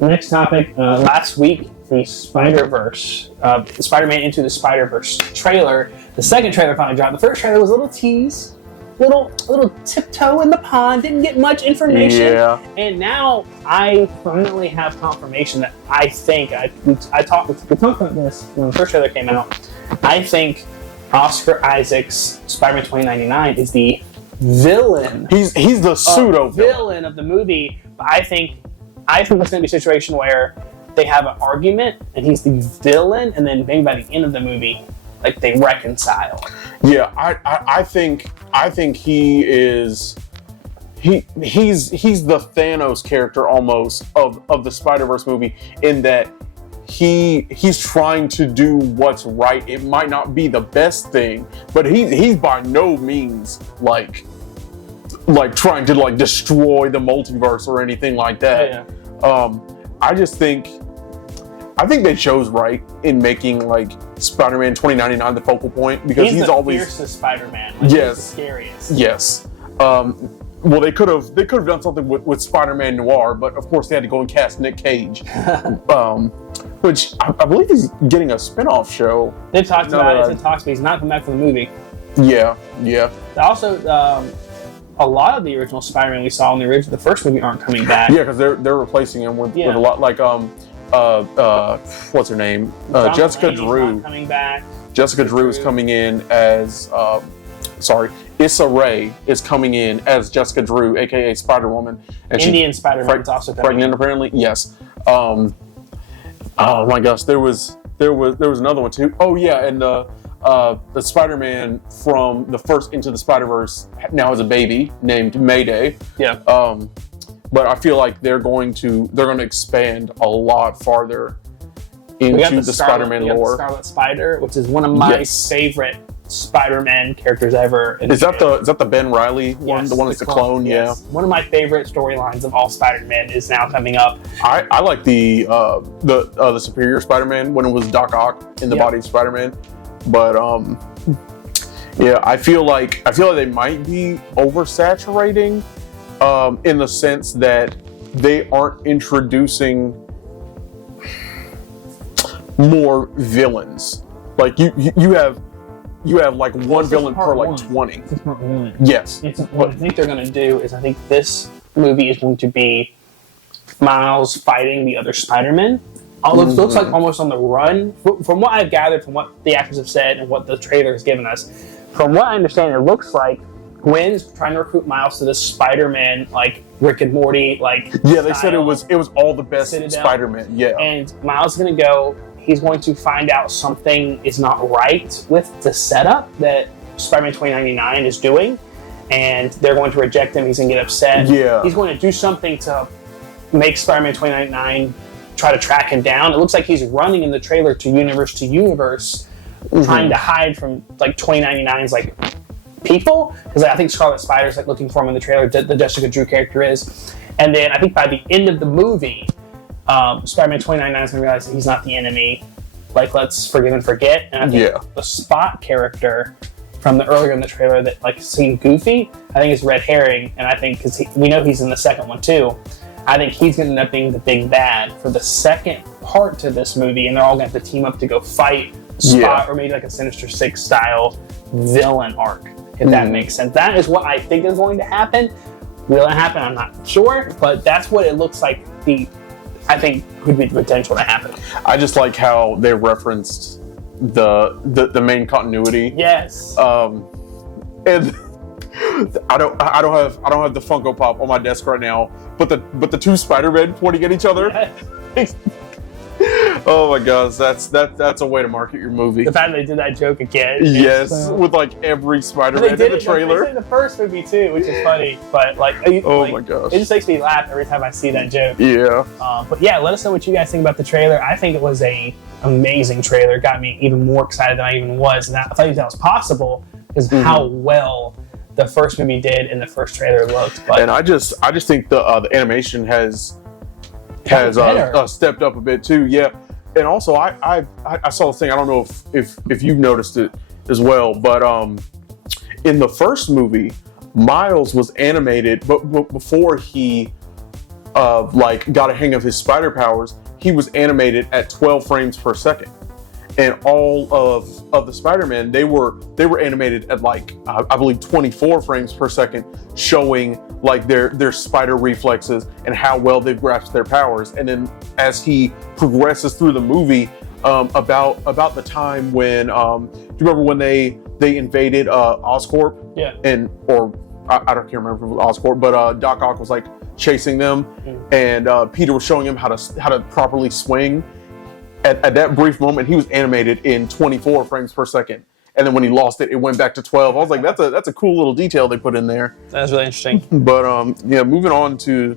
Next topic. Last week, the Spiderverse, Spider-Man Into the Spiderverse trailer. The second trailer finally dropped. The first trailer was a little tease, little tiptoe in the pond. Didn't get much information. Yeah. And now I finally have confirmation that I think we talked about this when the first trailer came out. I think Oscar Isaac's Spider-Man 2099 is the villain. He's the pseudo villain of the movie. But I think it's going to be a situation where they have an argument and he's the villain, and then maybe by the end of the movie, like, they reconcile. Yeah, I think he is. He's the Thanos character almost of the Spider-Verse movie, in that he's trying to do what's right. It might not be the best thing, but he's by no means like trying to like destroy the multiverse or anything like that. Yeah. I think they chose right in making like Spider-Man 2099 the focal point, because he's the always fiercest Spider-Man. Like, yes, he's the scariest. Yes. Well, they could have done something with Spider-Man Noir, but of course they had to go and cast Nick Cage, which I believe he's getting a spin-off show. They've talked about it. It's in talks, but he's not coming back for the movie. Yeah. Also, a lot of the original Spider-Man we saw in the first movie aren't coming back. Yeah, because they're replacing him with a lot like what's her name? Jessica Drew. Not coming back. Jessica Drew is coming in as Issa Rae is coming in as Jessica Drew, aka Spider-Woman. And Indian Spider-Man is also coming pregnant, apparently. Yes. Oh my gosh, there was another one too. Oh yeah, and the Spider-Man from the first Into the Spider-Verse now has a baby named Mayday. Yeah. But I feel like they're going to expand a lot farther into the Spider-Man lore. Scarlet Spider, which is one of my favorite Spider-Man characters ever. Is that the Ben Reilly one? Yes, the one that's the clone? Yes. Yeah. One of my favorite storylines of all Spider-Man is now coming up. I like the Superior Spider-Man when it was Doc Ock in the body of Spider-Man, but yeah, I feel like they might be oversaturating, in the sense that they aren't introducing more villains. Like you have like one villain per like 20. It's part one. Yes. What I think they're going to do is, I think this movie is going to be Miles fighting the other Spider-Man. Looks like almost on the run. From what I've gathered, from what the actors have said and what the trailer has given us, from what I understand, it looks like Gwen's trying to recruit Miles to this Spider-Man, like Rick and Morty, like they said it was all the best Citadel. Spider-Man. Yeah. And Miles is going to go. He's going to find out something is not right with the setup that Spider-Man 2099 is doing, and they're going to reject him. He's going to get upset. Yeah. He's going to do something to make Spider-Man 2099 try to track him down. It looks like he's running in the trailer to universe, trying to hide from like 2099's like people, because I think Scarlet Spider's like looking for him in the trailer. The Jessica Drew character is, and then I think by the end of the movie, Spider-Man 2099 is going to realize that he's not the enemy. Like, let's forgive and forget. And I think the Spot character from the earlier in the trailer that like seemed goofy, I think is red herring. And I think because we know he's in the second one too, I think he's going to end up being the big bad for the second part to this movie, and they're all going to have to team up to go fight Spot, or maybe like a Sinister Six style villain arc, if that makes sense. That is what I think is going to happen. Will it happen? I'm not sure, but that's what it looks like. I think could be the potential to happen. I just like how they referenced the main continuity. Yes. And I don't have the Funko Pop on my desk right now, but the two Spider-Men pointing at each other. Yes. Oh my gosh, that's a way to market your movie. The fact that they did that joke again. Yes, with like every Spider-Man in the trailer. They did it in the first movie too, which is funny. But like, my gosh, it just makes me laugh every time I see that joke. Yeah. But yeah, let us know what you guys think about the trailer. I think it was a amazing trailer. Got me even more excited than I even was, and I thought that was possible because how well the first movie did and the first trailer looked. But, and I just think the animation has stepped up a bit too. Yeah. And also, I saw the thing. I don't know if you've noticed it as well, but in the first movie, Miles was animated, but before he like got a hang of his spider powers, he was animated at 12 frames per second. And all of the Spider-Man, they were animated at like I believe 24 frames per second, showing like their spider reflexes and how well they've grasped their powers. And then as he progresses through the movie, about the time when do you remember when they invaded Oscorp? Yeah. And or I don't remember if it was Oscorp, but Doc Ock was like chasing them, and Peter was showing him how to properly swing. At that brief moment, he was animated in 24 frames per second, and then when he lost it, it went back to 12. I was like, that's a cool little detail they put in there. That's really interesting. But yeah, moving on to